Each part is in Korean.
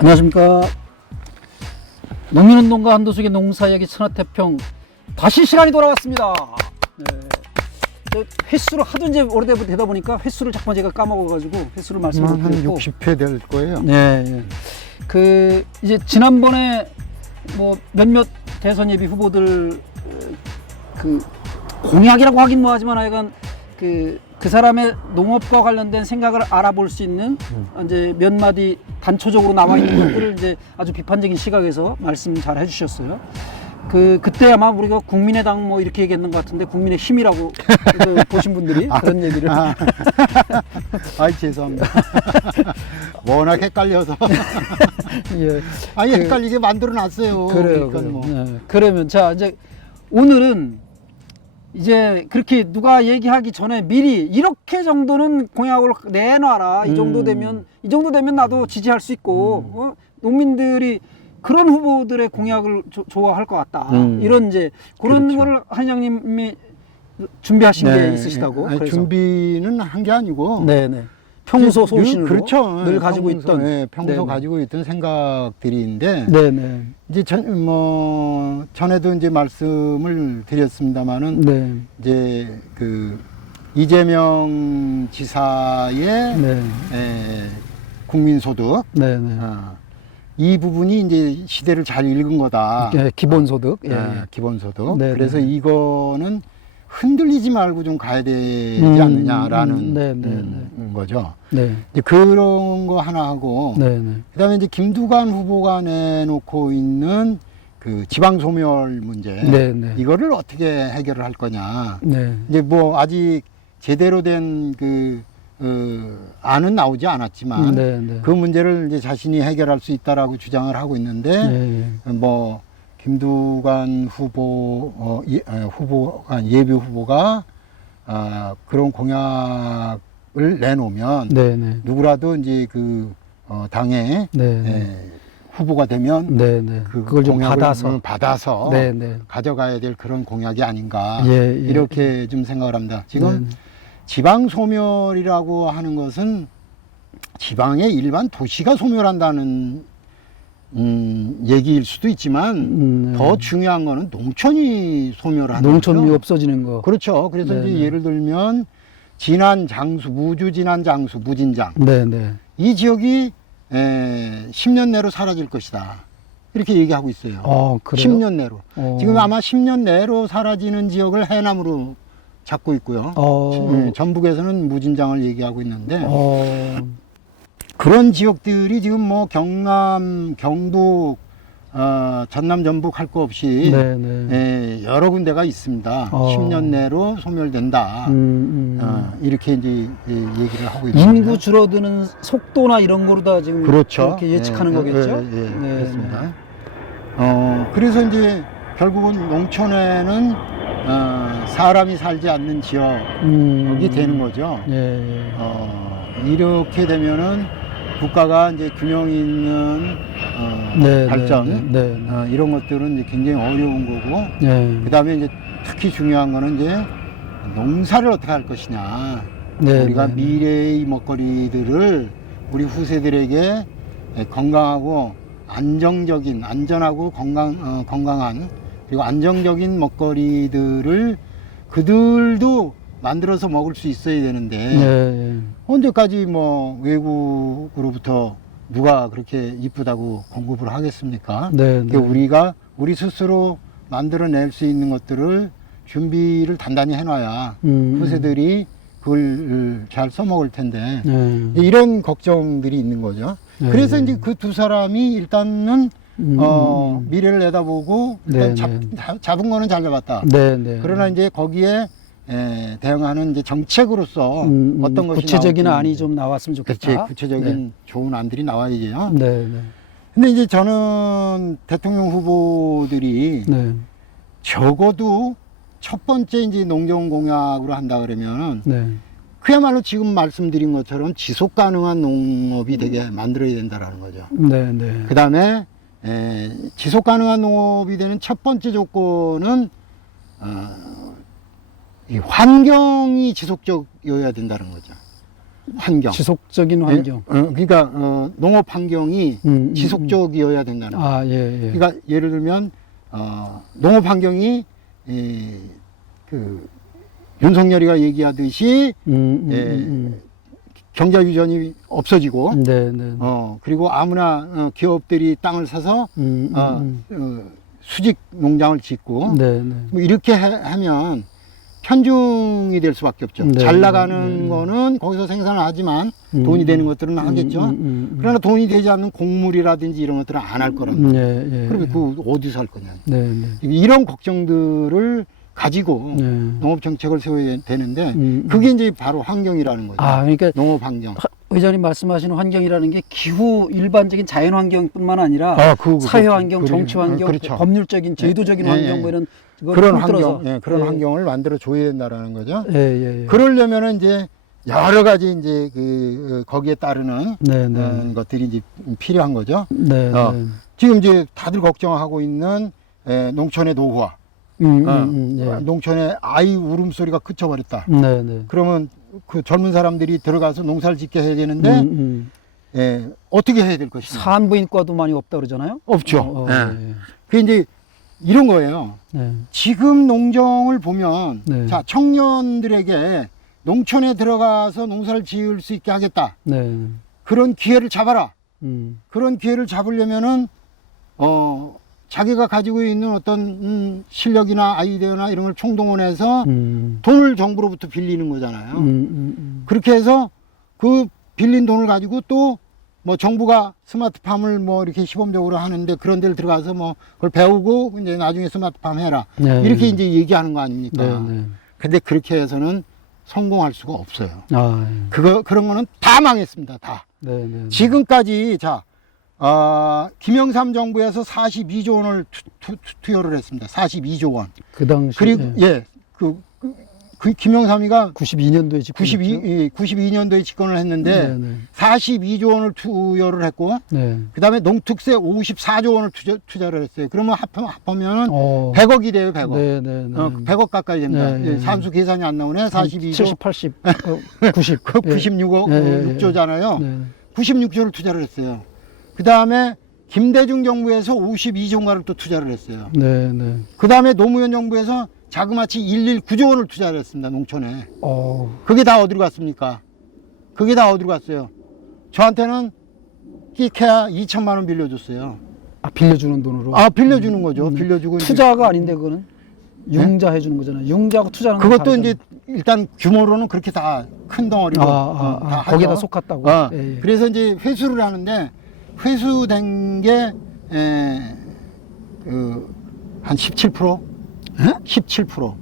안녕하십니까. 농민운동가 한도숙의 농사이야기 천하태평 다시 시간이 돌아왔습니다. 네. 횟수를 하도 이제 오래되다 보니까 횟수를 자꾸 제가 까먹어가지고 횟수를 말씀을 못 한 드렸고 60회 될 거예요. 네, 예. 그 이제 지난번에 뭐 몇몇 대선 예비 후보들 그 공약이라고 하긴 뭐하지만 하여간 그 사람의 농업과 관련된 생각을 알아볼 수 있는 이제 몇 마디 단초적으로 나와 있는 것들을 이제 아주 비판적인 시각에서 말씀 잘 해주셨어요. 그때 아마 우리가 국민의당 뭐 이렇게 얘기했는 것 같은데 국민의 힘이라고 보신 분들이 그런 얘기를. 아이 죄송합니다. 워낙 헷갈려서. 예. 아니 헷갈리게 만들어 놨어요. 그래요. 그러니까 뭐. 네. 그러면 자 이제 오늘은 이제 그렇게 누가 얘기하기 전에 미리 이렇게 정도는 공약을 내놔라. 이 정도 되면 나도 지지할 수 있고 농민들이 그런 후보들의 공약을 좋아할 것 같다. 이런 이제 그런 그렇죠. 걸 한장님이 준비하신 게 있으시다고. 아니, 그래서. 준비는 한 게 아니고. 네네. 평소 늘, 소신으로 그렇죠. 늘 가지고 평소, 있던. 네, 평소 네네. 가지고 있던 생각들인데. 네네. 이제 전에도 이제 말씀을 드렸습니다만은 네. 이제 그 이재명 지사의 네. 국민소득. 네네. 이 부분이 이제 시대를 잘 읽은 거다. 예, 기본소득. 예. 기본소득. 네네. 그래서 이거는 흔들리지 말고 좀 가야 되지 않느냐라는 거죠. 네. 이제 그런 거 하나 하고, 네네. 그다음에 이제 김두관 후보가 내놓고 있는 그 지방 소멸 문제, 네네. 이거를 어떻게 해결을 할 거냐. 네. 이제 뭐 아직 제대로 된 안은 나오지 않았지만 네네. 그 문제를 이제 자신이 해결할 수 있다라고 주장을 하고 있는데 네. 뭐 김두관 후보 예비 후보가 그런 공약을 내놓으면 네네. 누구라도 이제 당의 네. 후보가 되면 네네. 그걸 좀 공약을 받아서. 받아서 네네. 가져가야 될 그런 공약이 아닌가 예, 예. 이렇게 좀 생각을 합니다. 지금 지방 소멸이라고 하는 것은 지방의 일반 도시가 소멸한다는 얘기일 수도 있지만 네. 더 중요한 거는 농촌이 소멸하는 농촌이 거죠. 없어지는 거. 그렇죠. 그래서 네네. 이제 예를 들면 진안 장수, 무주 진안 장수, 무진장 네네. 이 지역이 10년 내로 사라질 것이다. 이렇게 얘기하고 있어요. 그래요? 10년 내로. 지금 아마 10년 내로 사라지는 지역을 해남으로 잡고 있고요. 전북에서는 무진장을 얘기하고 있는데 그런 지역들이 지금 뭐 경남, 경북, 전남, 전북 할 거 없이 여러 군데가 있습니다. 10년 내로 소멸된다. 이렇게 이제 얘기를 하고 있습니다. 인구 줄어드는 속도나 이런 거로 다 지금 그렇죠. 그렇게 예측하는 거겠죠? 그렇습니다. 그래서 이제 결국은 농촌에는 사람이 살지 않는 지역이 되는 거죠. 이렇게 되면은 국가가 이제 균형 있는 발전 이런 것들은 이제 굉장히 어려운 거고 그다음에 이제 특히 중요한 거는 이제 농사를 어떻게 할 것이냐. 우리가 미래의 먹거리들을 우리 후세들에게 건강하고 안전하고 건강한 그리고 안정적인 먹거리들을 그들도 만들어서 먹을 수 있어야 되는데 언제까지 뭐 외국으로부터 누가 그렇게 이쁘다고 공급을 하겠습니까? 그러니까 우리 스스로 만들어낼 수 있는 것들을 준비를 단단히 해놔야 후세들이 그걸 잘 써먹을 텐데 이런 걱정들이 있는 거죠. 그래서 이제 그 두 사람이 일단은 미래를 내다보고 일단 잡은 거는 잘 잡았다. 그러나 이제 거기에 대응하는 이제 정책으로서 어떤 것이 구체적인 나올지. 안이 좀 나왔으면 좋겠다. 그렇지, 구체적인 좋은 안들이 나와야죠. 네. 근데 이제 저는 대통령 후보들이 적어도 첫 번째 이제 농경 공약으로 한다 그러면 그야말로 지금 말씀드린 것처럼 지속 가능한 농업이 되게 만들어야 된다라는 거죠. 그 다음에 지속 가능한 농업이 되는 첫 번째 조건은 이 환경이 지속적이어야 된다는 거죠. 환경. 지속적인 환경. 그러니까 농업 환경이 지속적이어야 된다는 거예요. 아, 예, 예. 그러니까 예를 들면 농업 환경이 그 윤석열이가 얘기하듯이 경제 유전이 없어지고, 네, 네. 그리고 아무나 기업들이 땅을 사서 수직 농장을 짓고, 네, 네. 뭐 이렇게 하면 편중이 될 수밖에 없죠. 네, 잘 나가는 네. 거는 거기서 생산을 하지만 돈이 되는 것들은 하겠죠. 그러나 돈이 되지 않는 곡물이라든지 이런 것들은 안 할 거랍니다. 예, 예. 그러면 그 어디서 할 거냐. 네, 네. 이런 걱정들을 가지고 네. 농업 정책을 세워야 되는데 그게 이제 바로 환경이라는 거죠. 아, 그러니까 농업 환경. 의장님 말씀하시는 환경이라는 게 기후 일반적인 자연 환경뿐만 아니라 사회 환경, 정치 환경, 그렇죠. 법률적인 제도적인 예, 환경 예. 뭐 이런 그런 통틀어서. 환경, 그런 예. 환경을 만들어 줘야 된다라는 거죠. 예, 예, 예. 그러려면은 이제 여러 가지 이제 거기에 따르는 네, 네. 것들이 이제 필요한 거죠. 네, 네. 지금 이제 다들 걱정하고 있는 농촌의 노후화, 예. 농촌의 아이 울음소리가 그쳐버렸다. 네, 네. 그러면 그 젊은 사람들이 들어가서 농사를 짓게 해야 되는데 어떻게 해야 될 것이냐? 산부인과도 많이 없다 그러잖아요. 없죠. 예. 그게 이제 이런 거예요. 네. 지금 농정을 보면 네. 자 청년들에게 농촌에 들어가서 농사를 지을 수 있게 하겠다. 네. 그런 기회를 잡아라. 그런 기회를 잡으려면은 자기가 가지고 있는 어떤 실력이나 아이디어나 이런 걸 총동원해서 돈을 정부로부터 빌리는 거잖아요. 그렇게 해서 그 빌린 돈을 가지고 또 뭐 정부가 스마트팜을 뭐 이렇게 시범적으로 하는데 그런 데를 들어가서 뭐 그걸 배우고 이제 나중에 스마트팜 해라. 네. 이렇게 이제 얘기하는 거 아닙니까? 네, 네. 근데 그렇게 해서는 성공할 수가 없어요. 아, 예. 그런 거는 다 망했습니다. 다. 네, 네. 지금까지 김영삼 정부에서 42조 원을 투여를 했습니다. 42조 원. 그 당시 그리고 그 김영삼이가 92년도에 집권했죠. 92년도에 집권을 했는데 네, 네. 42조 원을 투여를 했고 네. 그다음에 농특세 54조 원을 투자를 했어요. 그러면 합하면 100억. 100억이 돼요. 100억. 네, 네, 네. 100억 가까이 됩니다. 네, 네. 산수 계산이 안 나오네. 42조. 70, 80, 90. 96억, 예, 예, 6조잖아요. 네. 96조를 투자를 했어요. 그 다음에 김대중 정부에서 52조인가를 또 투자를 했어요. 네, 네. 그 다음에 노무현 정부에서 자그마치 119조 원을 투자를 했습니다. 농촌에. 그게 다 어디로 갔습니까? 그게 다 어디로 갔어요? 저한테는 끼케야 2천만 원 빌려줬어요. 아, 빌려주는 돈으로? 빌려주는 거죠. 빌려주고. 투자가 아닌데 그거는? 융자 해주는 거잖아요. 융자하고 투자는 그것도 이제 일단 규모로는 그렇게 다 큰 덩어리로 다 거기다 하죠. 속았다고. 예, 예. 그래서 이제 회수를 하는데 회수된 게 한 17%? 17%.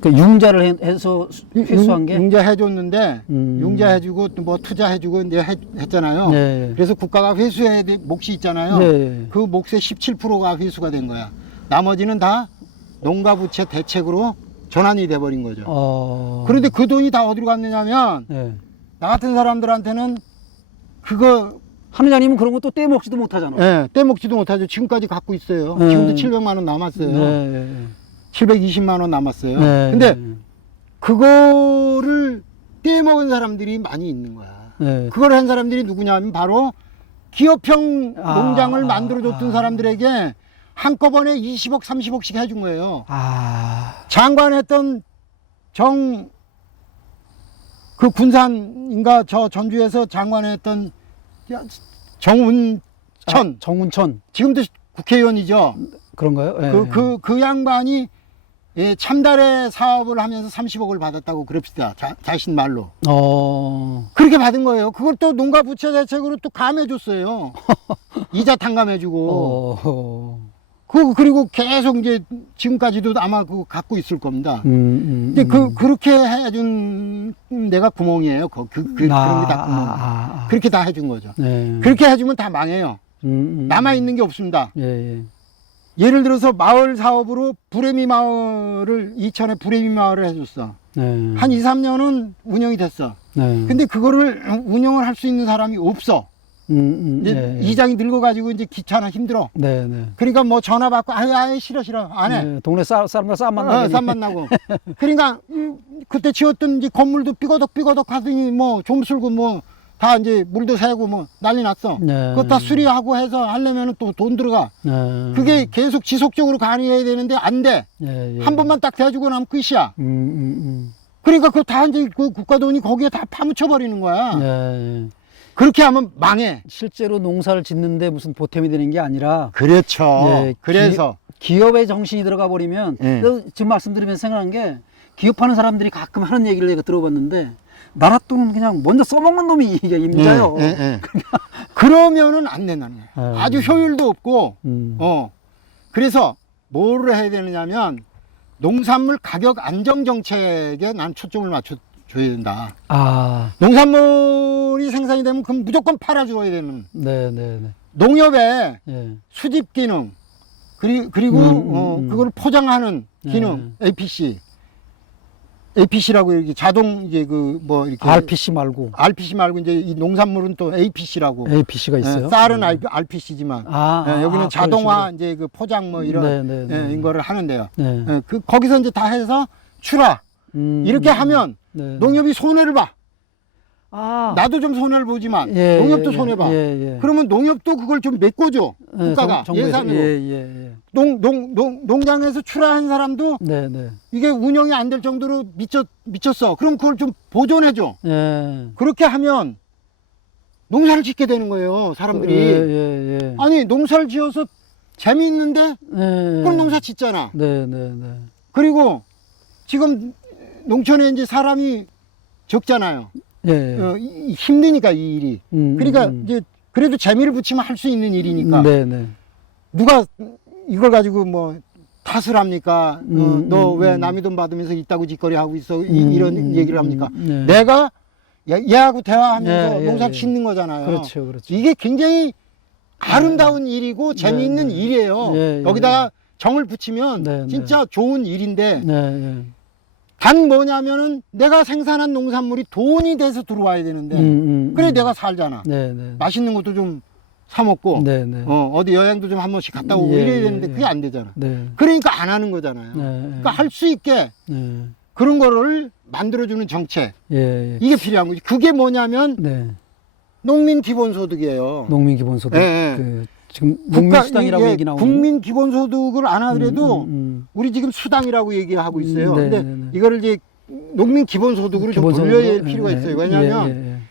그 융자를 해서 회수한 게? 융자 해줬는데 융자 해주고 또 뭐 투자해주고 이제 했잖아요. 네. 그래서 국가가 회수해야 될 몫이 있잖아요. 네. 그 몫의 17%가 회수가 된 거야. 나머지는 다 농가부채 대책으로 전환이 돼버린 거죠. 그런데 그 돈이 다 어디로 갔느냐면 네. 나 같은 사람들한테는 그거 하느냐님은 그런 것도 떼먹지도 못하잖아요. 떼먹지도 못하죠. 지금까지 갖고 있어요. 네. 지금도 700만 원 남았어요. 네. 720만 원 남았어요. 네. 근데 그거를 떼먹은 사람들이 많이 있는 거야. 네. 그걸 한 사람들이 누구냐면 바로 기업형 농장을 만들어줬던 사람들에게 한꺼번에 20억, 30억씩 해준 거예요. 장관했던 그 군산인가 저 전주에서 장관했던 정운천. 정운천. 지금도 국회의원이죠. 그런가요? 네. 그 양반이 참다래 사업을 하면서 30억을 받았다고 그럽시다. 자신 말로. 그렇게 받은 거예요. 그걸 또 농가 부채 대책으로 또 감해줬어요. 이자 탕감해주고. 그리고 계속 이제 지금까지도 아마 그거 갖고 있을 겁니다. 근데 그렇게 해준 데가 구멍이에요. 그런 게 다 구멍. 그렇게 다 해준 거죠. 네. 그렇게 해주면 다 망해요. 남아있는 게 없습니다. 예. 예를 들어서 마을 사업으로 부레미 마을을 이천에 부레미 마을을 해줬어. 네. 한 2, 3년은 운영이 됐어. 네. 근데 그거를 운영을 할 수 있는 사람이 없어. 이제 이장이 늙어가지고 이제 귀찮아 힘들어. 그러니까 뭐 전화 받고 아예 싫어 안 해. 동네 사람과 싸움 만나고. 싸움 만나고. 그러니까 그때 지었던 이제 건물도 삐거덕 하더니 뭐 좀 쓸고 뭐 다 이제 물도 새고 뭐 난리 났어. 그거 다 수리하고 해서 하려면 또 돈 들어가. 그게 계속 지속적으로 가능해야 되는데 안 돼. 한 번만 딱 대주고 나면 끝이야. 그러니까 그거 다 이제 그 국가 돈이 거기에 다 파묻혀 버리는 거야. 그렇게 하면 망해. 실제로 농사를 짓는데 무슨 보탬이 되는 게 아니라. 그렇죠. 그래서 기업의 정신이 들어가 버리면 지금 말씀드리면서 생각난 게 기업하는 사람들이 가끔 하는 얘기를 내가 들어봤는데 나라 돈은 그냥 먼저 써먹는 놈이 이게 임자요. 그러면은 안 된다는 거야. 아주 효율도 없고. 그래서 뭐를 해야 되느냐면 농산물 가격 안정 정책에 난 초점을 맞춰 줘야 된다. 농산물이 생산이 되면 그럼 무조건 팔아줘야 되는. 농협의 수집 기능 그리고 그걸 포장하는 기능 APC라고 이렇게 자동 이제 그 뭐 이렇게 RPC 말고 이제 이 농산물은 또 APC라고 APC가 있어요. 쌀은 RPC지만 여기는 자동화 이제 그 포장 뭐 이런 이거를 하는데요. 그 거기서 이제 다 해서 출하 이렇게 하면 농협이 손해를 봐. 나도 좀 손해를 보지만 농협도 손해 봐. 그러면 농협도 그걸 좀 메꿔줘. 국가가 예산으로. 농장에서 출하한 사람도 이게 운영이 안 될 정도로 미쳤어. 그럼 그걸 좀 보존해줘. 그렇게 하면 농사를 짓게 되는 거예요, 사람들이. 아니, 농사를 지어서 재미있는데 그럼 농사 짓잖아. 그리고 지금 농촌에 이제 사람이 적잖아요. 힘드니까 이 일이. 그러니까 이제 그래도 재미를 붙이면 할 수 있는 일이니까. 누가 이걸 가지고 뭐 탓을 합니까? 너 왜 남의 돈 받으면서 이따구 짓거리 하고 있어? 이런 얘기를 합니까? 내가 얘하고 대화하면서 농사를 짓는 거잖아요. 그렇죠. 이게 굉장히 아름다운 일이고 재미있는 일이에요. 여기다가 정을 붙이면 진짜 좋은 일인데 단 뭐냐면은 내가 생산한 농산물이 돈이 돼서 들어와야 되는데 그래 내가 살잖아. 맛있는 것도 좀 사 먹고 어디 여행도 좀 한 번씩 갔다 오고 이래야 되는데 그게 안 되잖아. 그러니까 안 하는 거잖아요. 그러니까 할 수 있게 그런 거를 만들어주는 정책 이게 필요한 거지. 그게 뭐냐면 농민 기본소득이에요. 농민 기본소득. 지금 농민수당이라고 얘기 나오는 국민 기본소득을 안 하더라도 우리 지금 수당이라고 얘기하고 있어요. 근데 이거를 이제 농민 기본소득으로 좀 돌려야 필요가 있어요. 왜냐하면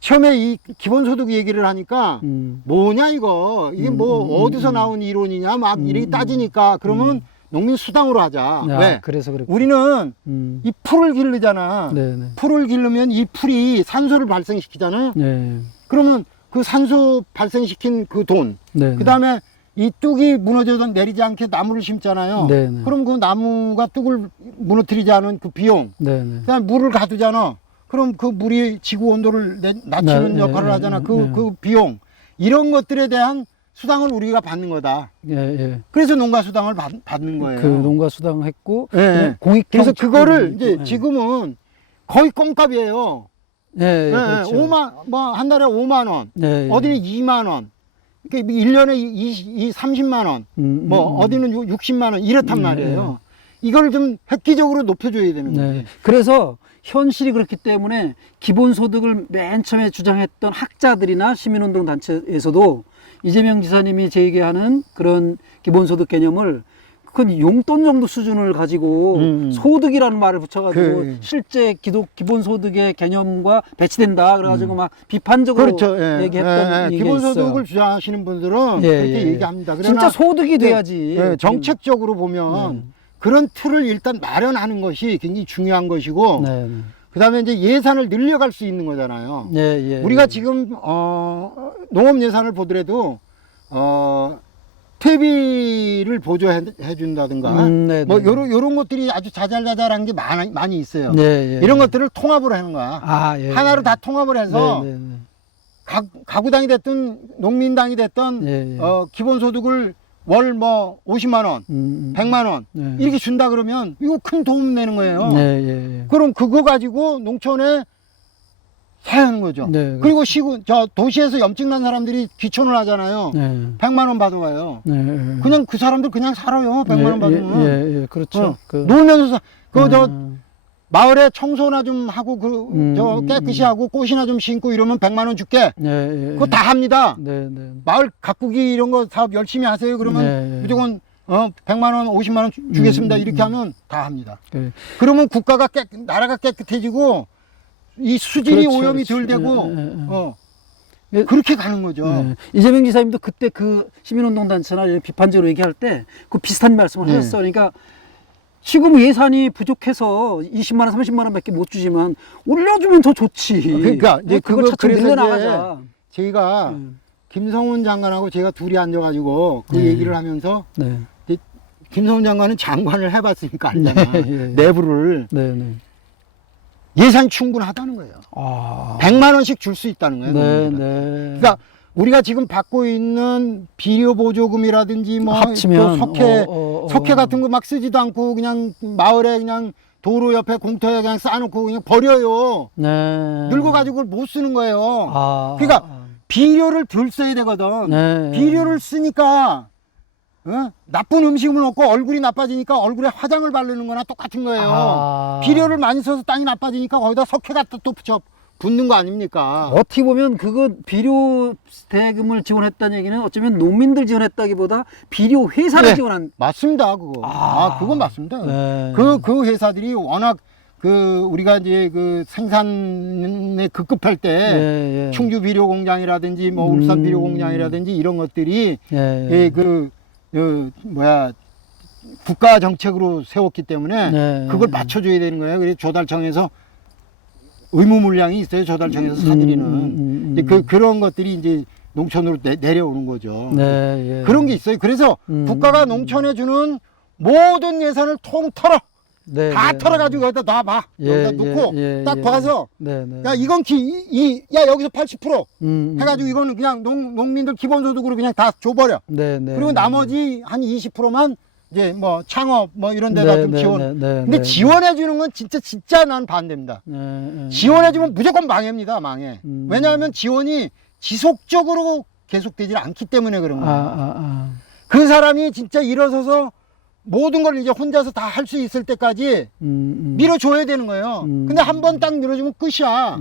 처음에 이 기본소득 얘기를 하니까 뭐냐 이거 이게 뭐 어디서 나온 이론이냐 막 이렇게 따지니까 그러면 농민수당으로 하자. 왜? 그래서 우리는 이 풀을 기르잖아. 풀을 기르면 이 풀이 산소를 발생시키잖아요. 그러면 그 산소 발생시킨 그 돈, 그 다음에 이 뚝이 무너져도 내리지 않게 나무를 심잖아요. 그럼 그 나무가 뚝을 무너뜨리지 않은 그 비용, 그 다음에 물을 가두잖아. 그럼 그 물이 지구 온도를 낮추는 역할을 하잖아. 그 비용, 이런 것들에 대한 수당을 우리가 받는 거다. 그래서 농가 수당을 받는 거예요. 그 농가 수당 했고, 공익 그래서 그거를 이제 지금은 거의 껌값이에요. 그렇죠. 5만, 뭐, 한 달에 5만원, 어디는 2만원, 그러니까 1년에 30만원, 뭐, 어디는 60만원, 이렇단 말이에요. 이걸 좀 획기적으로 높여줘야 되는 거예요. 그래서 현실이 그렇기 때문에 기본소득을 맨 처음에 주장했던 학자들이나 시민운동 단체에서도 이재명 지사님이 제기하는 그런 기본소득 개념을 그건 용돈 정도 수준을 가지고 소득이라는 말을 붙여가지고 실제 기본소득의 개념과 배치된다 그래가지고 막 비판적으로 얘기했던 얘기가 기본소득을 있어요. 주장하시는 분들은 그렇게 얘기합니다. 그러나 진짜 소득이 돼야지. 정책적으로 보면 그런 틀을 일단 마련하는 것이 굉장히 중요한 것이고 그 다음에 이제 예산을 늘려갈 수 있는 거잖아요. 우리가 지금 농업 예산을 보더라도 퇴비를 보조해 준다든가 뭐 요런 것들이 아주 자잘자잘한 게 많이 있어요. 이런 것들을 통합을 하는 거야. 하나로 다 통합을 해서 가구당이 됐든 농민당이 됐든 기본소득을 월 뭐 50만 원, 100만 원 이렇게 준다 그러면 이거 큰 도움 내는 거예요. 그럼 그거 가지고 농촌에 사야 하는 거죠. 네, 그리고 도시에서 염증 난 사람들이 귀촌을 하잖아요. 네. 100만 원 받아와요. 네. 그냥 그 사람들 그냥 살아요. 100만 원 받으면. 예, 그렇죠. 놀면서 마을에 청소나 좀 하고 깨끗이 하고 꽃이나 좀 심고 이러면 100만 원 줄게. 그거 다 합니다. 마을 가꾸기 이런 거 사업 열심히 하세요. 그러면 무조건 100만 원, 50만 원 주겠습니다. 이렇게 하면 다 합니다. 그러면 나라가 깨끗해지고 이 수질이 그렇죠, 오염이 그렇죠. 덜 되고 그렇게 가는 거죠. 이재명 지사님도 그때 그 시민운동 단체나 비판적으로 얘기할 때 그 비슷한 말씀을 하셨어요. 그러니까 지금 예산이 부족해서 20만 원, 30만 원밖에 못 주지만 올려주면 더 좋지. 그러니까 이제 그걸 차츰 그래서 늘려나가자. 저희가 김성훈 장관하고 제가 둘이 앉아가지고 그 얘기를 하면서 김성훈 장관은 장관을 해봤으니까 알잖아. 내부를. 예산 충분하다는 거예요. 100만 원씩 줄 수 있다는 거예요. 그러니까 우리가 지금 받고 있는 비료 보조금이라든지 뭐 합치면 또 석회 같은 거 막 쓰지도 않고 그냥 마을에 그냥 도로 옆에 공터에 그냥 쌓아놓고 그냥 버려요. 늙어가지고 그걸 못 쓰는 거예요. 그러니까 비료를 덜 써야 되거든. 비료를 쓰니까 나쁜 음식을 먹고 얼굴이 나빠지니까 얼굴에 화장을 바르는 거나 똑같은 거예요. 비료를 많이 써서 땅이 나빠지니까 거기다 석회 갖다 또 붙는 거 아닙니까? 어떻게 보면 그거 비료 대금을 지원했다는 얘기는 어쩌면 농민들 지원했다기보다 비료 회사를 지원한. 맞습니다. 그건 맞습니다. 그 회사들이 워낙 우리가 이제 생산에 급급할 때 충주 비료 공장이라든지 뭐 울산 비료 공장이라든지 이런 것들이 국가 정책으로 세웠기 때문에 그걸 맞춰줘야 되는 거예요. 그래서 조달청에서 의무 물량이 있어요. 조달청에서 사들이는 그런 것들이 이제 농촌으로 내려오는 거죠. 그런 게 있어요. 그래서 국가가 농촌에 주는 모든 예산을 통틀어 다 털어가지고 여기다 놔봐. 여기다 놓고 딱 봐서 야 이건 여기서 80% 해가지고 이거는 그냥 농민들 기본소득으로 그냥 다 줘버려. 그리고 나머지 한 20%만 이제 뭐 창업 뭐 이런 데다 좀 지원. 근데 지원해 주는 건 진짜 난 반대입니다. 지원해 주면 무조건 망합니다. 망해. 왜냐하면 지원이 지속적으로 계속되지 않기 때문에 그런 거예요. 그 사람이 진짜 일어서서 모든 걸 이제 혼자서 다 할 수 있을 때까지 밀어줘야 되는 거예요. 근데 한 번 딱 밀어주면 끝이야.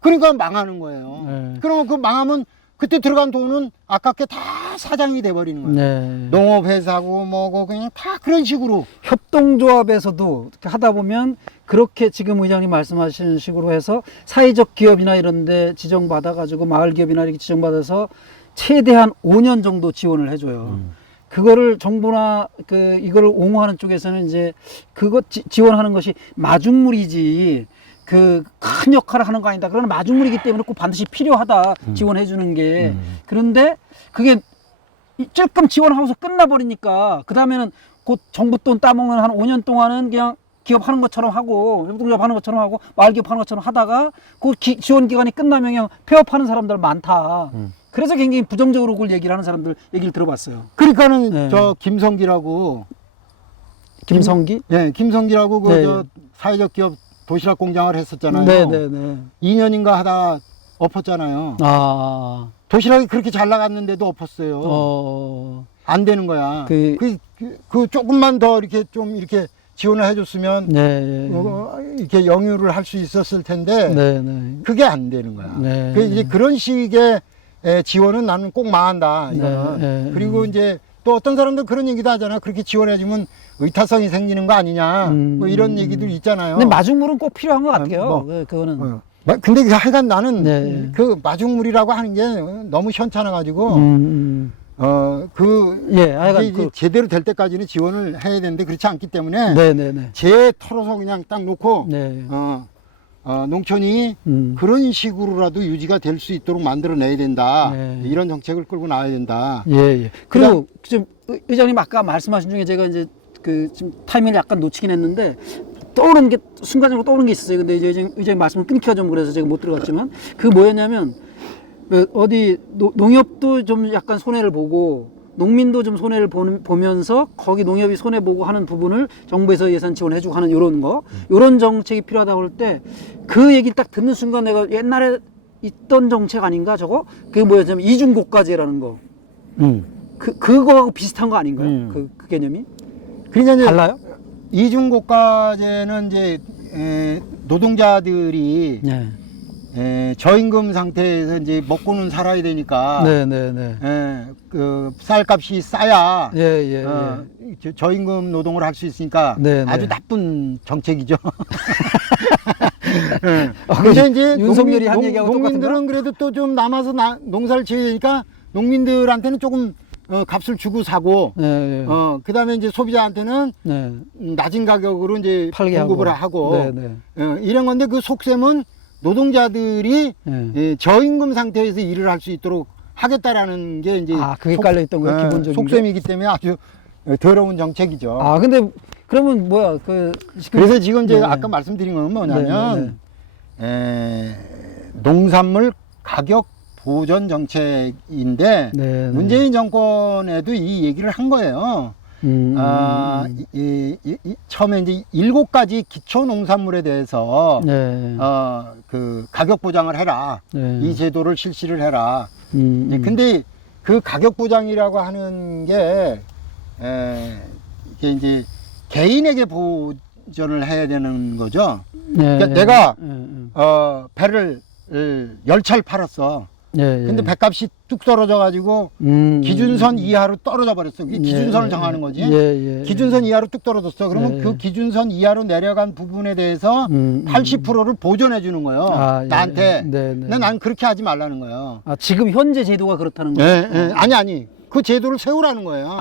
그러니까 망하는 거예요. 그러면 그 망하면 그때 들어간 돈은 아깝게 다 사장이 돼버리는 거예요. 농업회사고 뭐고 그냥 다 그런 식으로. 협동조합에서도 하다 보면 그렇게 지금 의장님 말씀하시는 식으로 해서 사회적 기업이나 이런 데 지정받아가지고 마을 기업이나 이렇게 지정받아서 최대한 5년 정도 지원을 해줘요. 그거를 정부나 이거를 옹호하는 쪽에서는 이제 그거 지원하는 것이 마중물이지 큰 역할을 하는 거 아니다. 그러나 마중물이기 때문에 꼭 반드시 필요하다. 지원해 주는 게. 그런데 그게 찔끔 지원하고서 끝나버리니까 그 다음에는 곧 정부 돈 따먹는 한 5년 동안은 그냥 기업 하는 것처럼 하고 협동조합 하는 것처럼 하고 마을 기업 하는 것처럼 하다가 그 지원 기간이 끝나면 그냥 폐업하는 사람들 많다. 그래서 굉장히 부정적으로 그걸 얘기를 하는 사람들 얘기를 들어봤어요. 그러니까는 저 김성기라고 김성기라고 저 사회적 기업 도시락 공장을 했었잖아요. 2년인가 하다 엎었잖아요. 도시락이 그렇게 잘 나갔는데도 엎었어요. 안 되는 거야. 그 조금만 더 이렇게 좀 이렇게 지원을 해줬으면 이렇게 영유를 할 수 있었을 텐데 그게 안 되는 거야. 이제 그런 식의 지원은 나는 꼭 망한다. 그리고 이제 또 어떤 사람들 그런 얘기도 하잖아. 그렇게 지원해주면 의타성이 생기는 거 아니냐. 뭐 이런 얘기들 있잖아요. 근데 마중물은 꼭 필요한 것 같아요. 그거는. 근데 하여간 나는 그 마중물이라고 하는 게 너무 현찮아가지고 이게 제대로 될 때까지는 지원을 해야 되는데 그렇지 않기 때문에 제 털어서 그냥 딱 놓고 농촌이 그런 식으로라도 유지가 될 수 있도록 만들어내야 된다. 이런 정책을 끌고 나와야 된다. 그리고 좀 의장님 아까 말씀하신 중에 제가 이제 지금 타이밍을 약간 놓치긴 했는데 떠오르는 게 순간적으로 떠오르는 게 있었어요. 근데 이제 의장님 말씀을 끊기가 좀 그래서 제가 못 들어갔지만 뭐였냐면 어디 농협도 좀 약간 손해를 보고 농민도 좀 손해를 보면서 거기 농협이 손해 보고 하는 부분을 정부에서 예산 지원해주고 하는 이런 거, 이런 정책이 필요하다고 할 때 그 얘기를 딱 듣는 순간 내가 옛날에 있던 정책 아닌가 저거? 그게 뭐였냐면 이중고가제라는 거. 그거하고 비슷한 거 아닌가요? 그 개념이? 그러니까 이제 달라요? 이중고가제는 이제 노동자들이 네. 저임금 상태에서 이제 먹고는 살아야 되니까 그 쌀값이 싸야 저임금 노동을 할 수 있으니까 아주 나쁜 정책이죠. 그래서 이제 윤석열이 한 얘기하고 농민들은 그래도 또 좀 남아서 농사를 지어야 되니까 농민들한테는 조금 값을 주고 사고, 그다음에 이제 소비자한테는 낮은 가격으로 이제 공급을 하고, 이런 건데 그 속셈은 노동자들이 저임금 상태에서 일을 할 수 있도록 하겠다라는 게 이제 그게 깔려 있던 거예요, 기본적인 속셈이기 때문에 아주 더러운 정책이죠. 근데 그러면 뭐야 그래서 지금 이제 아까 말씀드린 건 뭐냐면 농산물 가격 보전 정책인데 문재인 정권에도 이 얘기를 한 거예요. 처음에 이제 7가지 기초 농산물에 대해서 그 가격 보장을 해라. 이 제도를 실시를 해라. 근데 그 가격 보장이라고 하는 게 이게 이제 개인에게 보전을 해야 되는 거죠. 그러니까 내가 배를 10차를 팔았어. 근데 배값이 뚝 떨어져 가지고 기준선 이하로 떨어져 버렸어. 이게 기준선을 정하는 거지. 기준선 이하로 뚝 떨어졌어. 그러면 그 기준선 이하로 내려간 부분에 대해서 80%를 보존해 주는 거예요. 나한테. 근데 난 그렇게 하지 말라는 거예요. 지금 현재 제도가 그렇다는 거예요? 아니. 그 제도를 세우라는 거예요.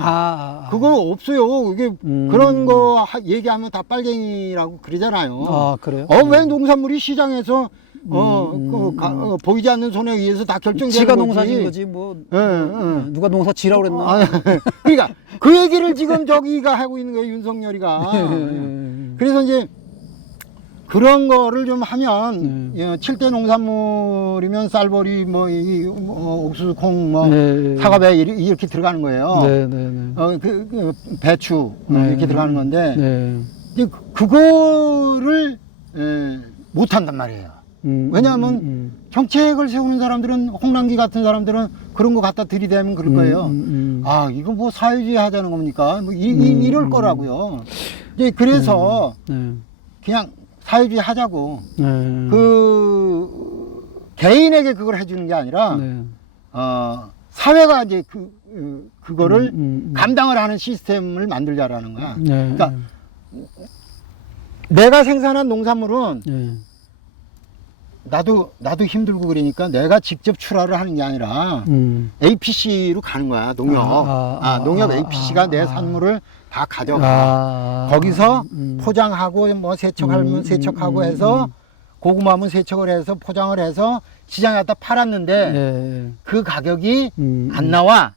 그거 없어요. 이게 그런 거 얘기하면 다 빨갱이라고 그러잖아요. 그래요? 왜 농산물이 시장에서 보이지 않는 손에 의해서 다 결정되는 지가 거지. 농사진 거지 뭐. 누가 농사 지라고 그랬나? 그러니까 그 얘기를 지금 저기가 하고 있는 거예요, 윤석열이가. 그래서 이제 그런 거를 좀 하면 7대 농산물이면 쌀보리 옥수수 콩 사과배 이렇게 들어가는 거예요. 배추 이렇게 들어가는 건데 이제 그거를 못 한단 말이에요. 왜냐하면 정책을 세우는 사람들은 홍남기 같은 사람들은 그런 거 갖다 들이대면 그럴 거예요. 이거 뭐 사회주의 하자는 겁니까? 뭐 이럴 거라고요. 이제 그래서 그냥 사회주의 하자고 그 개인에게 그걸 해주는 게 아니라 사회가 이제 그거를 감당을 하는 시스템을 만들자라는 거야. 그러니까 내가 생산한 농산물은 나도 힘들고 그러니까 내가 직접 출하를 하는 게 아니라 APC로 가는 거야. 농협 APC가 내 산물을 다 가져가. 거기서 포장하고 뭐 세척하면 세척하고 해서 고구마면 세척을 해서 포장을 해서 시장에 갖다 팔았는데 그 가격이 안 나와.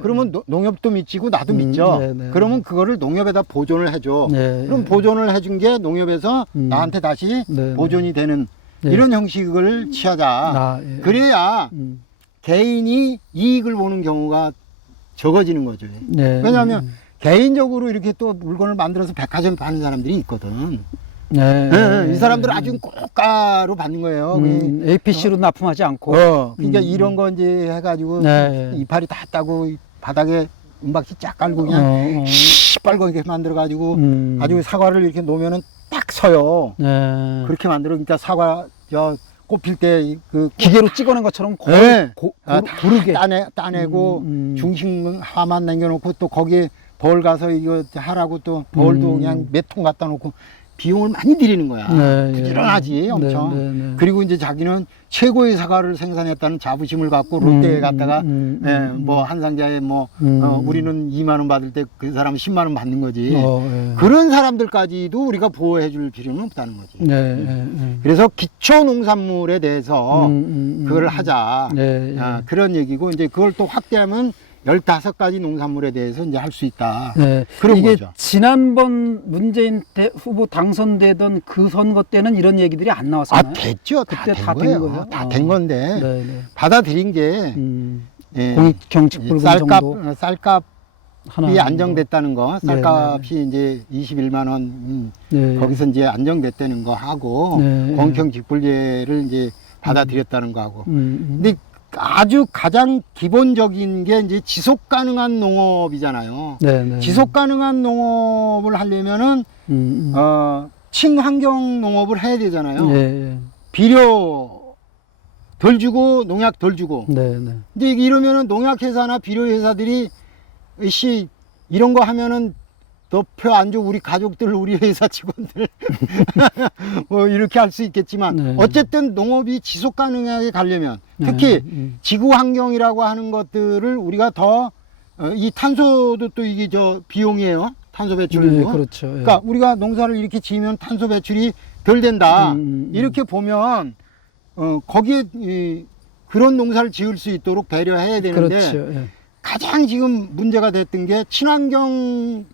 그러면 농협도 미치고 나도 미쳐. 그러면 그거를 농협에다 보존을 해줘. 그럼 보존을 해준 게 농협에서 나한테 다시 보존이 되는 이런 형식을 취하자. 그래야 개인이 이익을 보는 경우가 적어지는 거죠. 왜냐하면 개인적으로 이렇게 또 물건을 만들어서 백화점에 파는 사람들이 있거든. 이 사람들은 아주 고가로 받는 거예요. APC로 납품하지 않고. 그러니까 이런 거 이제 해가지고 이파리 다 따고 바닥에 은박지 쫙 깔고 그냥 시뻘겋게 이렇게 만들어가지고 아주 사과를 이렇게 놓으면은 딱 서요. 그렇게 만들어. 그러니까 사과 꼽힐 때 그 기계로 찍어낸 것처럼 거의 고르게 따내고 중심 하만 남겨놓고 또 거기에 벌 가서 이거 하라고 또 벌도 그냥 몇 통 갖다 놓고 비용을 많이 들이는 거야. 부지런하지 엄청. 그리고 이제 자기는 최고의 사과를 생산했다는 자부심을 갖고 롯데에 갔다가 뭐 한 상자에 우리는 2만 원 받을 때 그 사람은 10만 원 받는 거지. 그런 사람들까지도 우리가 보호해 줄 필요는 없다는 거지. 그래서 기초 농산물에 대해서 그걸 하자. 그런 얘기고 이제 그걸 또 확대하면 15가지 농산물에 대해서 이제 할 수 있다. 그런 이게 거죠. 지난번 문재인 후보 당선되던 그 선거 때는 이런 얘기들이 안 나왔었나요? 됐죠. 그때 다 된 거예요. 다 된 건데 받아들인 게 예, 공익경직불금 정도 쌀값이 하나 안정됐다는 거, 쌀값이 이제 21만 원 네. 거기서 이제 안정됐다는 거 하고 네. 공익경직불제를 이제 받아들였다는 거 하고. 근데 아주 가장 기본적인 게 이제 지속 가능한 농업이잖아요. 네, 네. 지속 가능한 농업을 하려면은 친환경 농업을 해야 되잖아요. 예. 비료 덜 주고 농약 덜 주고. 네, 네. 근데 이러면은 농약 회사나 비료 회사들이 씨 이런 거 하면은 너 표 안 줘 우리 가족들 우리 회사 직원들 뭐 이렇게 할 수 있겠지만 네. 어쨌든 농업이 지속 가능하게 가려면 특히 지구 환경이라고 하는 것들을 우리가 더 이 탄소도 또 이게 저 비용이에요. 탄소 배출도. 네, 그렇죠. 예. 그러니까 우리가 농사를 이렇게 지으면 탄소 배출이 덜 된다. 이렇게 보면 거기에 그런 농사를 지을 수 있도록 배려해야 되는데 그렇죠. 예. 가장 지금 문제가 됐던 게 친환경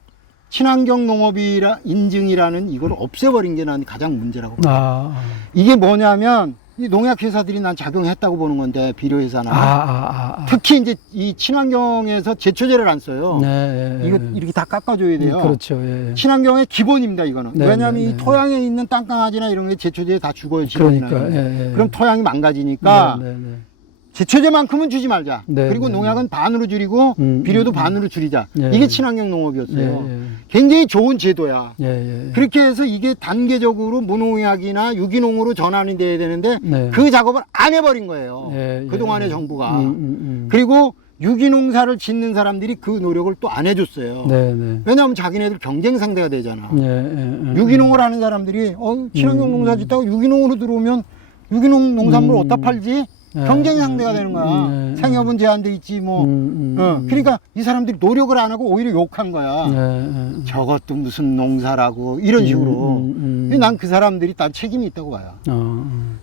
농업이라 인증이라는 이걸 없애버린 게 난 가장 문제라고 봐요. 이게 뭐냐면 이 농약 회사들이 난 작용했다고 보는 건데 비료 회사나 특히 이제 이 친환경에서 제초제를 안 써요. 네, 이거 이렇게 다 깎아줘야 돼요. 그렇죠. 예. 친환경의 기본입니다. 이거는 네, 왜냐하면 네, 이 네. 토양에 있는 땅강아지나 이런 게 제초제에 다 죽어요. 그러니까 지렁이나. 예. 그럼 토양이 망가지니까 네, 네, 네. 제초제만큼은 주지 말자. 네, 그리고 네, 농약은 반으로 줄이고 비료도 반으로 줄이자. 예. 이게 친환경 농업이었어요. 예, 예. 굉장히 좋은 제도야. 예. 그렇게 해서 이게 단계적으로 무농약이나 유기농으로 전환이 돼야 되는데 네. 그 작업을 안 해버린 거예요. 예, 그동안의 예. 정부가. 그리고 유기농사를 짓는 사람들이 그 노력을 또 안 해줬어요. 네, 네. 왜냐하면 자기네들 경쟁 상대가 되잖아. 예. 유기농을 하는 사람들이 친환경 농사 짓다가 유기농으로 들어오면 유기농 농산물 어디다 팔지? 경쟁 상대가 되는 거야. 생협은 제한돼 있지 뭐. 그러니까 이 사람들이 노력을 안 하고 오히려 욕한 거야. 저것도 무슨 농사라고 이런 식으로. 난 그 사람들이 다 책임이 있다고 봐요.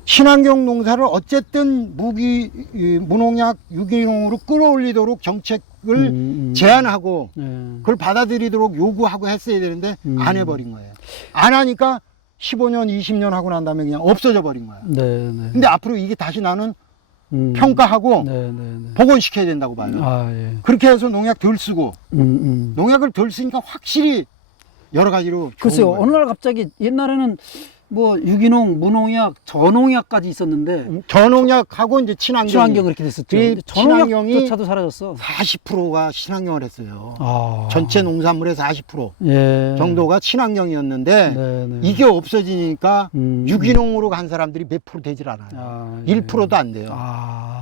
친환경 농사를 어쨌든 무농약 유기농으로 끌어올리도록 정책을 제안하고 그걸 받아들이도록 요구하고 했어야 되는데 안 해버린 거예요. 안 하니까 15년, 20년 하고 난 다음에 그냥 없어져 버린 거야. 근데 앞으로 이게 다시 나는 평가하고 복원시켜야 된다고 봐요. 예. 그렇게 해서 농약 덜 쓰고 농약을 덜 쓰니까 확실히 여러 가지로 글쎄요, 좋은 거예요. 어느 날 갑자기 옛날에는 뭐 유기농, 무농약, 저농약까지 있었는데 저농약하고 이제 친환경 그렇게 됐었죠. 그 저농약조차도 사라졌어. 40%가 친환경을 했어요. 아. 전체 농산물의 40% 예. 정도가 친환경이었는데 네. 이게 없어지니까 유기농으로 간 사람들이 몇 프로 되질 않아요. 1%도 안 돼요.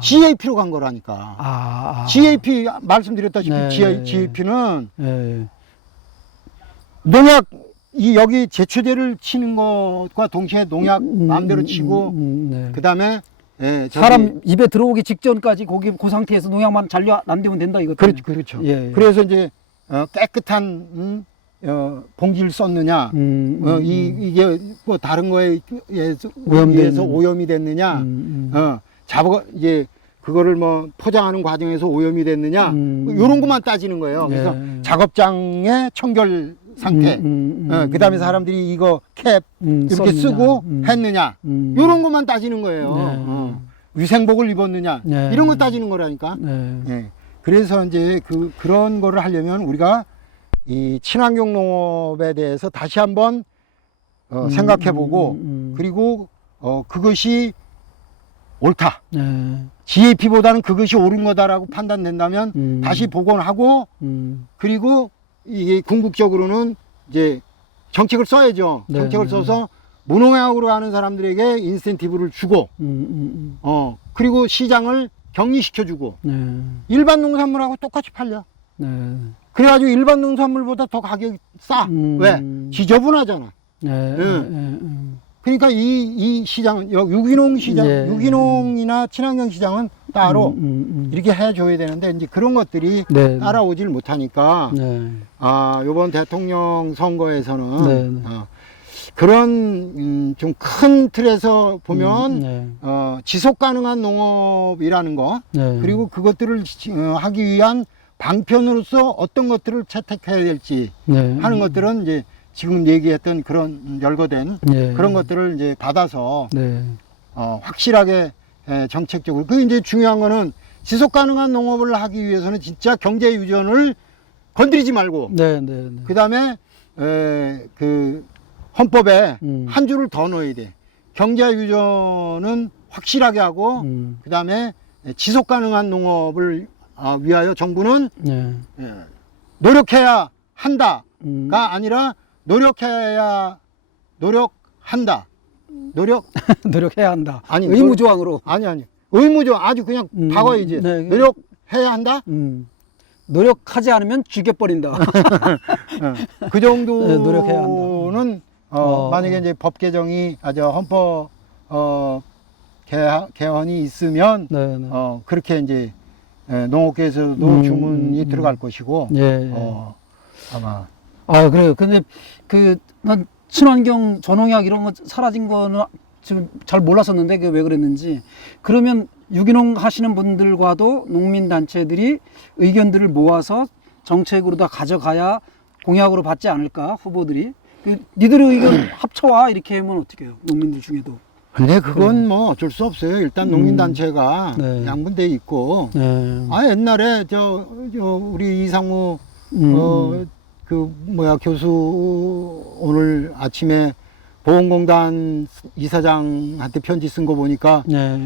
GAP로 간 거라니까. GAP 말씀드렸다시피 네. GAP는 예. 농약 여기 제초제를 치는 것과 동시에 농약 마음대로 치고 그다음에 사람 입에 들어오기 직전까지 그 상태에서 농약만 잔류 안 되면 된다 이거. 그렇죠. 예. 그래서 이제 깨끗한 봉지를 썼느냐, 이게 뭐 다른 거에 의해서 오염이 됐느냐, 이제 그거를 뭐 포장하는 과정에서 오염이 됐느냐, 이런 것만 따지는 거예요. 그래서 작업장의 청결 상태, 그 다음에 사람들이 이거 캡 이렇게 썼느냐, 쓰고 했느냐, 이런 것만 따지는 거예요. 위생복을 입었느냐, 이런 거 따지는 거라니까. 그래서 이제 그런 거를 하려면 우리가 이 친환경 농업에 대해서 다시 한번 생각해보고, 그리고 그것이 옳다. GAP보다는 그것이 옳은 거다라고 판단된다면 다시 복원하고, 그리고 이게 궁극적으로는 이제 정책을 써야죠. 정책을 써서 무농약으로 하는 사람들에게 인센티브를 주고, 그리고 시장을 격리시켜주고, 일반 농산물하고 똑같이 팔려. 그래가지고 일반 농산물보다 더 가격이 싸. 왜? 지저분하잖아. 그러니까 이 시장은 유기농 시장, 유기농이나 친환경 시장은 따로 이렇게 해줘야 되는데 이제 그런 것들이 따라오질 못하니까 이번 대통령 선거에서는 그런 좀 큰 틀에서 보면 지속 가능한 농업이라는 거 그리고 그것들을 하기 위한 방편으로서 어떤 것들을 채택해야 될지 하는 것들은 이제 지금 얘기했던 그런 열거된 그런 것들을 이제 받아서 확실하게 정책적으로 그 이제 중요한 거는 지속 가능한 농업을 하기 위해서는 진짜 경제 유전을 건드리지 말고 네, 네, 네. 그다음에 그 헌법에 한 줄을 더 넣어야 돼. 경제 유전은 확실하게 하고 그다음에 지속 가능한 농업을 위하여 정부는 네. 노력해야 한다가 아니라 노력한다. 노력해야 한다. 아니, 의무조항으로. 아니 의무조항 아주 그냥 바꿔야지. 네. 노력해야 한다. 노력하지 않으면 죽여버린다. 그 정도는 네, 노력해야 한다. 만약에 이제 법 개정이 헌법 개헌이 있으면 네, 네. 그렇게 이제 농업계에서도 주문이 들어갈 것이고 예. 아마 그래요. 근데 난 친환경 전농약 이런 거 사라진 거는 지금 잘 몰랐었는데 그게 왜 그랬는지. 그러면 유기농 하시는 분들과도 농민단체들이 의견들을 모아서 정책으로 다 가져가야 공약으로 받지 않을까, 후보들이. 니들의 의견 합쳐와 이렇게 하면 어떻게 해요, 농민들 중에도. 근데 그건 뭐 어쩔 수 없어요. 일단 농민단체가 네. 양분돼 있고 네. 옛날에 우리 이상무 교수 오늘 아침에 보험공단 이사장한테 편지 쓴 거 보니까 네.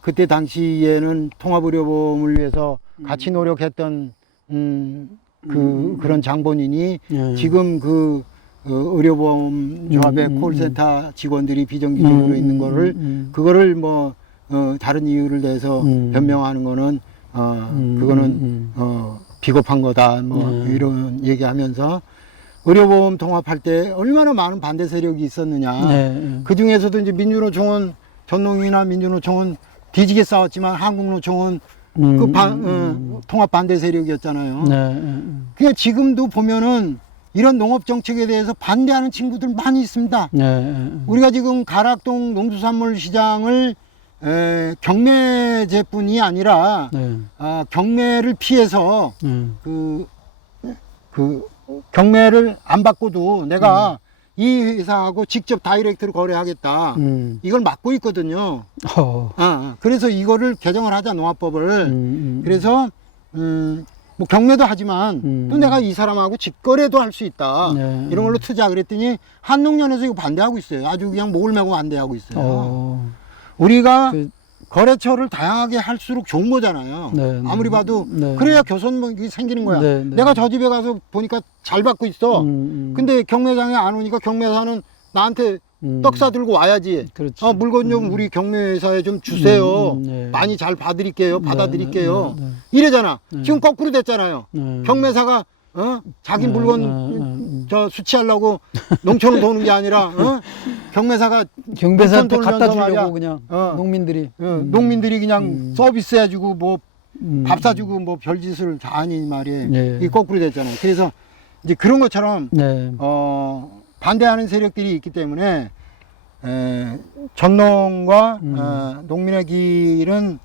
그때 당시에는 통합의료보험을 위해서 같이 노력했던 그런 장본인이 네. 지금 의료보험 조합의 콜센터 직원들이 비정규직으로 있는 거를 그거를 다른 이유를 내서 변명하는 거는 그거는 비겁한 거다 이런 얘기하면서 의료보험 통합할 때 얼마나 많은 반대 세력이 있었느냐. 네. 그 중에서도 이제 민주노총은 전농이나 민주노총은 뒤지게 싸웠지만 한국노총은 통합 반대 세력이었잖아요. 네. 그게 지금도 보면은 이런 농업 정책에 대해서 반대하는 친구들 많이 있습니다. 네. 우리가 지금 가락동 농수산물 시장을 경매제뿐이 아니라 네. 경매를 피해서 경매를 안 받고도 내가 이 회사하고 직접 다이렉트로 거래하겠다. 이걸 막고 있거든요. 그래서 이거를 개정을 하자, 농업법을. 그래서 뭐 경매도 하지만 또 내가 이 사람하고 직거래도 할 수 있다. 네. 이런 걸로 트자 그랬더니 한농연에서 이거 반대하고 있어요. 아주 그냥 목을 메고 반대하고 있어요. 우리가 거래처를 다양하게 할수록 좋은 거잖아요. 네, 아무리 봐도 네. 그래야 교선이 생기는 거야. 네, 네. 내가 저 집에 가서 보니까 잘 받고 있어. 근데 경매장에 안 오니까 경매사는 나한테 떡 사들고 와야지. 그렇지. 물건 좀 우리 경매회사에 좀 주세요. 네. 많이 잘 받아드릴게요. 받아드릴게요. 네, 네, 네. 이래잖아. 지금 거꾸로 됐잖아요. 네. 경매사가 자기 물건 수취하려고 농촌을 도는 게 아니라 경매사한테 갖다 주려고 그냥 농민들이 농민들이 그냥 서비스 해주고 뭐 밥 사주고 뭐 별짓을 다 하니 말이에요. 네. 이게 거꾸로 됐잖아요. 그래서 이제 그런 것처럼 네. 반대하는 세력들이 있기 때문에 전농과 농민의 길은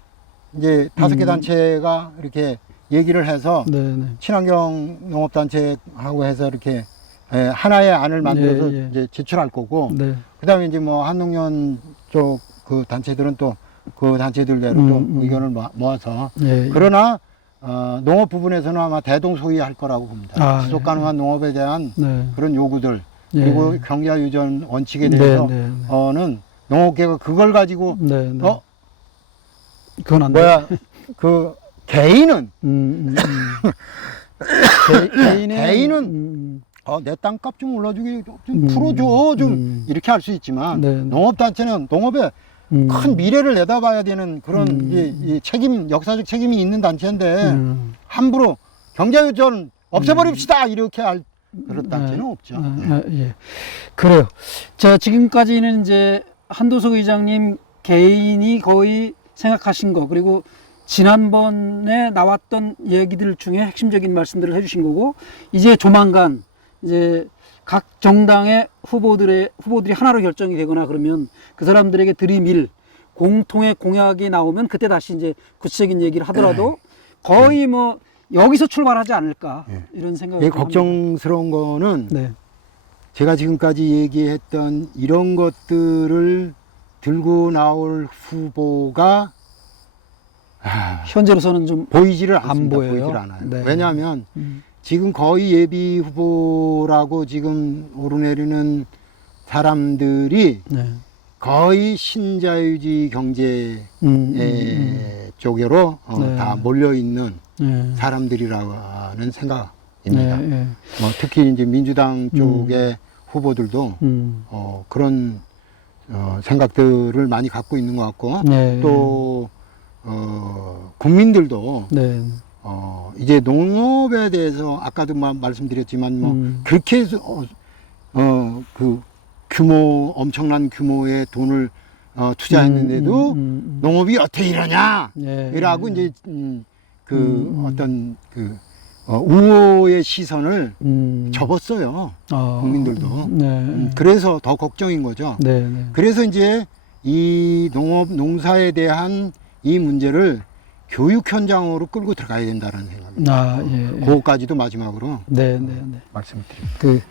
이제 5개 단체가 이렇게 얘기를 해서 네. 친환경 농업단체하고 해서 이렇게 하나의 안을 만들어서 예. 이제 제출할 거고 네. 그다음에 이제 뭐 한농연 쪽 그 단체들은 또 그 단체들대로 또 의견을 모아서 예. 그러나 농업 부분에서는 아마 대동소이할 거라고 봅니다. 지속 가능한 농업에 대한 네. 그런 요구들 예. 그리고 경제 유전 원칙에 대해서는 농업계가 그걸 가지고 그건 안 돼. 개인은 개인은 내 땅값 좀 올라주게 좀 풀어줘 좀 이렇게 할 수 있지만 농업단체는 농업에 큰 미래를 내다봐야 되는 그런 이 역사적 책임이 있는 단체인데 함부로 경제유전 없애버립시다 이렇게 할 그런 단체는 없죠. 예. 그래요. 자, 지금까지는 이제 한도석 의장님 개인이 거의 생각하신 거 그리고 지난번에 나왔던 얘기들 중에 핵심적인 말씀들을 해주신 거고 이제 조만간 이제 각 정당의 후보들이 하나로 결정이 되거나 그러면 그 사람들에게 들이밀 공통의 공약이 나오면 그때 다시 이제 구체적인 얘기를 하더라도 거의 뭐 여기서 출발하지 않을까 이런 생각이 걱정스러운 거는 제가 지금까지 얘기했던 이런 것들을 들고 나올 후보가 현재로서는 좀 보이지를 안 않습니다. 보여요. 보이질 않아요. 네. 왜냐하면 지금 거의 예비 후보라고 지금 오르내리는 사람들이 네. 거의 신자유주의 경제 쪽으로 네. 다 몰려 있는 네. 사람들이라는 생각입니다. 네. 네. 뭐 특히 이제 민주당 쪽의 후보들도 그런 생각들을 많이 갖고 있는 것 같고 네. 또 국민들도 네. 이제 농업에 대해서 아까도 말씀드렸지만 뭐 그렇게 해서 그 규모 엄청난 규모의 돈을 투자했는데도 농업이 어떻게 이러냐 이라고 이제 그 어떤 그 우호의 시선을 접었어요. 국민들도. 네. 그래서 더 걱정인 거죠. 네. 네. 그래서 이제 이 농사에 대한 이 문제를 교육 현장으로 끌고 들어가야 된다는 생각입니다. 아, 예. 그것까지도 마지막으로 네, 네, 네. 말씀드립니다. 그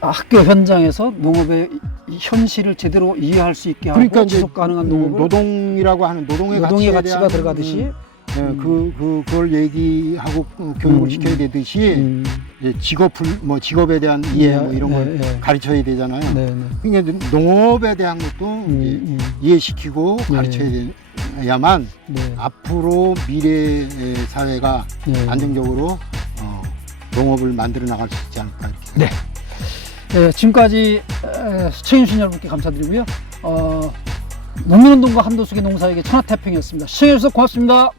학교 현장에서 농업의 현실을 제대로 이해할 수 있게 하고 그러니까 지속 가능한 농업을 노동이라고 하는 노동의 가치가 대한, 들어가듯이 그걸 얘기하고 교육을 시켜야 되듯이 이제 직업에 대한 이해 뭐 이런 걸 가르쳐야 되잖아요. 네, 네. 그러니까 농업에 대한 것도 이제 이해시키고 가르쳐야 돼야만 네. 앞으로 미래 사회가 네. 안정적으로 농업을 만들어 나갈 수 있지 않을까 이렇게. 네. 네, 지금까지 시청해주신 여러분께 감사드리고요. 농민운동가 한도숙의 농사에게 천하태평이었습니다. 시청해주셔서 고맙습니다.